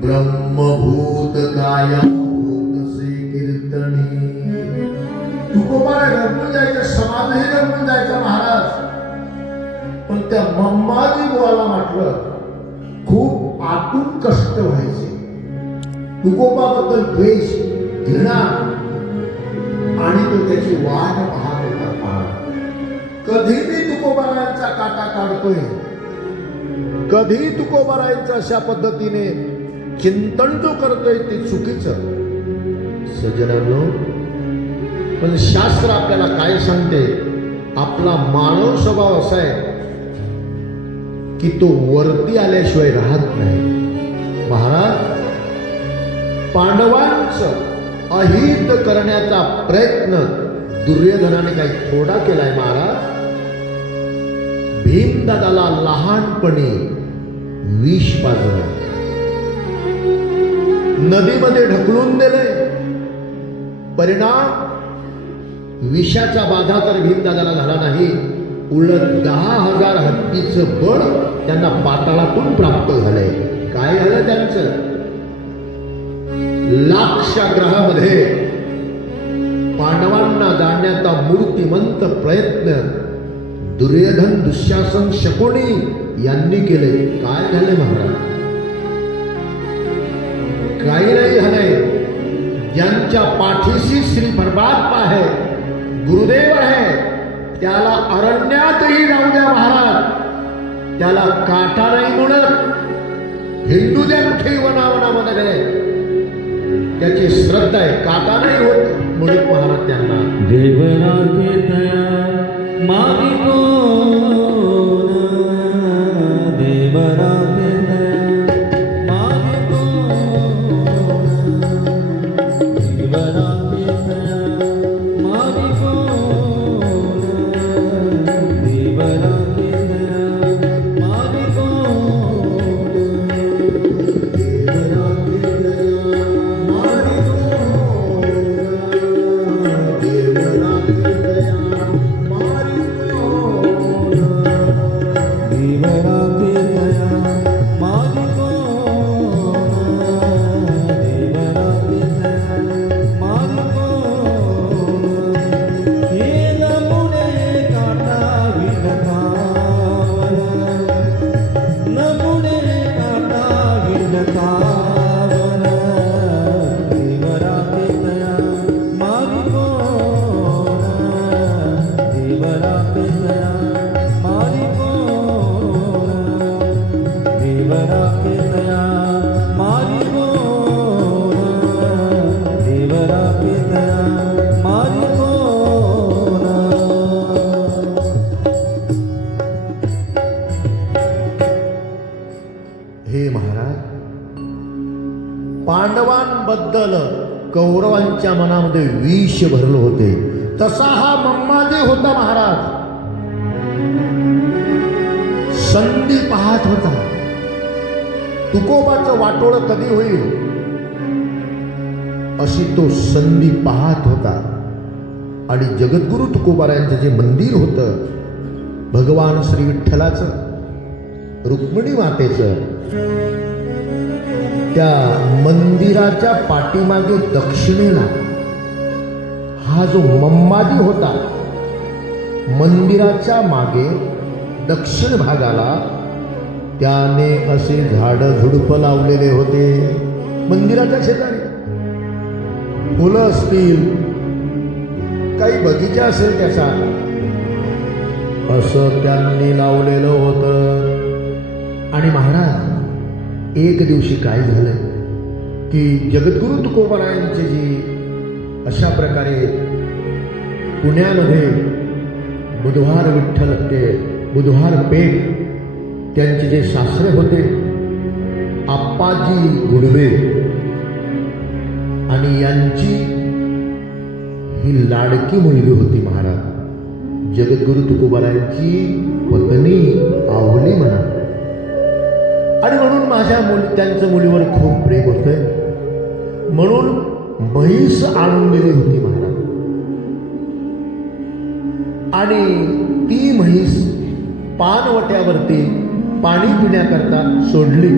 ब्रह्मभूत काया होतसे कीर्तनी. तुकोबाला ढकलून जायचं, समाजही ढकलून जायचं महाराज. पण त्या मम्माजी बुवाला म्हटलं खूप आतून कष्ट व्हायचे. तुकोबाबद्दल द्वेष, घृणा आणि तो त्याची वाट पाहत होता. कधी मी तुकोबारायांचा काटा काढतोय, कधी तुकोबारायांचा अशा पद्धतीने चिंतन जो करतोय ते चुकीचं. सज्जनांनो, पण शास्त्र आपल्याला काय सांगते, आपला मानव स्वभाव असा आहे की तो वरती आल्याशिवाय राहत नाही. महाराज, पांडवांचं अहित करण्याचा प्रयत्न दुर्योधनाने काही थोडा केलाय महाराज. भीमदादाला लहानपणी विष पाजलं, नदीमध्ये ढकलून दिले. परिणाम विषाचा बाधा तर भीमदादाला झाला नाही, उलट 10,000 हत्तीचं बळ त्यांना पाताळातून प्राप्त झालंय. काय झालं त्यांचं? लाक्षाग्रहामध्ये पांडवांना जाण्याचा मूर्तिमंत प्रयत्न दुर्योधन, दुःशासन, शकुनी यांनी केले. काय झाले महाराज? काही नाही झालंय. ज्यांच्या पाठीशी श्री परमात्मा आहे, गुरुदेव आहे, त्याला अरण्यातही जाऊ द्या महाराज, त्याला काटा नाही म्हणत. हिंदू द्या कुठेही वनावनामध्ये, त्याची श्रद्धा आहे, काटा नाही होत म्हणून महाराज त्यांना. देवराते दया मागितो, देवराते दया मागितो, देवराते दया मागितो, देवराते दया मागितो, देवराते दया हे महाराज, पांडवांबद्दल कौरवांच्या मनामध्ये विष भरलं होते. तसा हा मम्माजी होता महाराज. संधी पाहत होता, तुकोबाचं वाटोळ कधी होईल अशी तो संधी पाहत होता. आणि जगद्गुरु तुकोबारायांचं जे मंदिर होतं, भगवान श्री विठ्ठलाचं, रुक्मिणी मातेचं, त्या मंदिराच्या पाठीमागे दक्षिणेला हा जो मम्माजी होता, मंदिराच्या मागे दक्षिण भागाला त्याने असे झाडं झुडपं लावलेले होते. मंदिराच्या शेजारी फुलं असतील, काही बगीचा असेल त्याचा, असं त्यांनी लावलेलं होतं. आणि महाराज, एक दिवशी काय झालं की जगद्गुरु तुकोबारायांची जी अशा प्रकारे पुण्यामध्ये बुधवार विठ्ठल, ते बुधवार पेठ, त्यांचे जे सासरे होते आप्पाजी गुडवे, आणि यांची ही लाडकी मुलगी होती महाराज, जगद्गुरु तुकोबारायांची पत्नी आवली म्हणा. आणि म्हणून माझ्या त्यांचं मुलीवर खूप प्रेम होतं, म्हणून म्हैस आणून दिली होती महाराज. आणि ती म्हैस पानवट्यावरती पाणी पिण्याकरता सोडली.